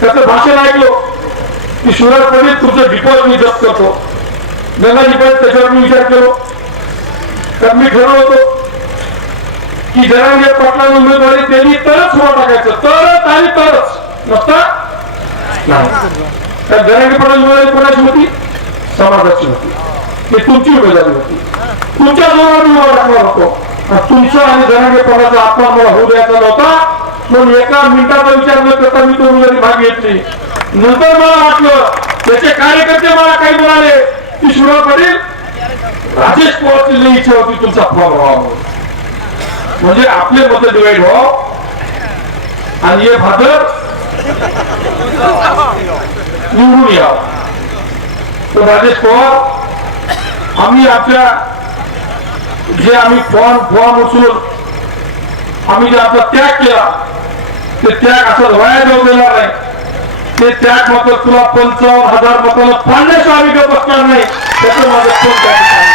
त्याचं भाषण ऐकलो की शिवराज पाटील तुमचं डिपॉझिट मी जप्त करतो. गंगा डिपॉझिट त्याच्यावर मी विचार केलो. तर मी ठरवलं होतो की जनांगे पाटलांनी उमेदवारी दिली तरच सुरू टाकायचं. तरच आणि तरच. नसता? नाही. तर जरांगे पाटील उमेदवारी कोणाची होती? समाजाची होती. ते तुमची उमेदवारी होती. तुमच्या जोरावर मी उभा टाकणार होतो. तुमचं आणि जनांगे पाटलाचा आत्मा मला होऊ द्यायचा नव्हता. म्हणून एका मिनिटाचा विचार न करता मी तो उमेदवारी भाग घेतली नंतर मला वाटलं त्याचे कार्यकर्ते मला काही म्हणाले की शिवराव पाटील राजेश पवारची इच्छा होती तुमचा फॉर्म व्हावा म्हणजे आपले मत डिवाइड व्हाव. आणि हे भादर निवडून यावं. तर राजेश पवार आम्ही आपल्या जे आम्ही फॉर्म फॉर्म उचलून आम्ही जे आपला त्याग केला ते त्याग असं वाया जाऊ देणार नाही. ते त्याग मात्र तुला पंचावन्न हजार मतांना पाडण्याशिवाय आम्ही गप्प बसणार नाही. त्याचं माझं फोन ठिकाणी?